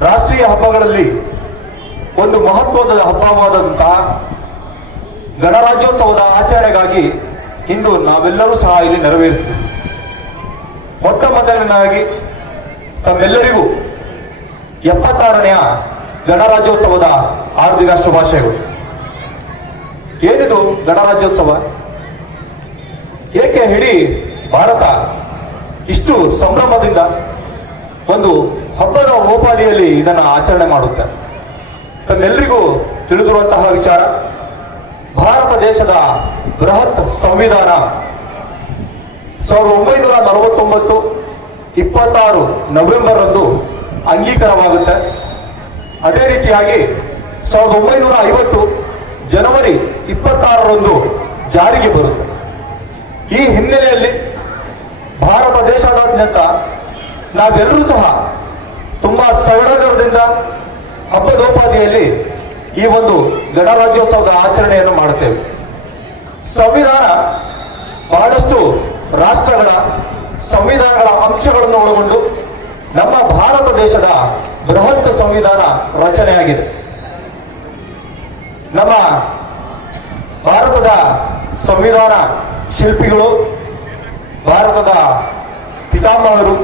ರಾಷ್ಟ್ರೀಯ ಹಬ್ಬಗಳಲ್ಲಿ ಒಂದು ಮಹತ್ವದ ಹಬ್ಬವಾದಂತಹ ಗಣರಾಜ್ಯೋತ್ಸವದ ಆಚರಣೆಗಾಗಿ ಇಂದು ನಾವೆಲ್ಲರೂ ಸಹ ಇಲ್ಲಿ ನೆರವೇರಿಸ್ತೀವಿ ಮೊಟ್ಟ ಮೊದಲನೆಯಾಗಿ ತಮ್ಮೆಲ್ಲರಿಗೂ ಎಪ್ಪತ್ತಾರನೆಯ ಗಣರಾಜ್ಯೋತ್ಸವದ ಹಾರ್ದಿಕ ಶುಭಾಶಯಗಳು. ಏನಿದು ಗಣರಾಜ್ಯೋತ್ಸವ? ಏಕೆ ಇಡೀ ಭಾರತ ಇಷ್ಟು ಸಂಭ್ರಮದಿಂದ ಒಂದು ಹಬ್ಬದ ಉಪಾಧಿಯಲ್ಲಿ ಇದನ್ನು ಆಚರಣೆ ಮಾಡುತ್ತೆ. ತಮ್ಮೆಲ್ಲರಿಗೂ ತಿಳಿದಿರುವಂತಹ ವಿಚಾರ, ಭಾರತ ದೇಶದ ಬೃಹತ್ ಸಂವಿಧಾನ ಸಾವಿರದ ಒಂಬೈನೂರ ನಲವತ್ತೊಂಬತ್ತು, ಇಪ್ಪತ್ತಾರು ನವೆಂಬರ್ ರಂದು ಅಂಗೀಕಾರವಾಗುತ್ತೆ. ಅದೇ ರೀತಿಯಾಗಿ ಸಾವಿರದ ಒಂಬೈನೂರ ಐವತ್ತು ಜನವರಿ ಇಪ್ಪತ್ತಾರರಂದು ಜಾರಿಗೆ ಬರುತ್ತೆ. ಈ ಹಿನ್ನೆಲೆಯಲ್ಲಿ ಭಾರತ ದೇಶದಾದ್ಯಂತ ನಾವೆಲ್ಲರೂ ಸಹ ತುಂಬಾ ಸಡಗರದಿಂದ ಹಬ್ಬದೋಪಾದಿಯಲ್ಲಿ ಈ ಒಂದು ಗಣರಾಜ್ಯೋತ್ಸವದ ಆಚರಣೆಯನ್ನು ಮಾಡುತ್ತೇವೆ. ಸಂವಿಧಾನ ಬಹಳಷ್ಟು ರಾಷ್ಟ್ರಗಳ ಸಂವಿಧಾನಗಳ ಅಂಶಗಳನ್ನು ಒಳಗೊಂಡು ನಮ್ಮ ಭಾರತ ದೇಶದ ಬೃಹತ್ ಸಂವಿಧಾನ ರಚನೆಯಾಗಿದೆ. ನಮ್ಮ ಭಾರತದ ಸಂವಿಧಾನ ಶಿಲ್ಪಿಗಳು, ಭಾರತದ ಪಿತಾಮಹರು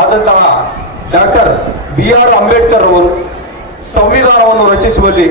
ಆದಂತಹ ಡಾಕ್ಟರ್ ಬಿ ಆರ್ ಅಂಬೇಡ್ಕರ್ ಅವರು ಸಂವಿಧಾನವನ್ನು ರಚಿಸುವಲ್ಲಿ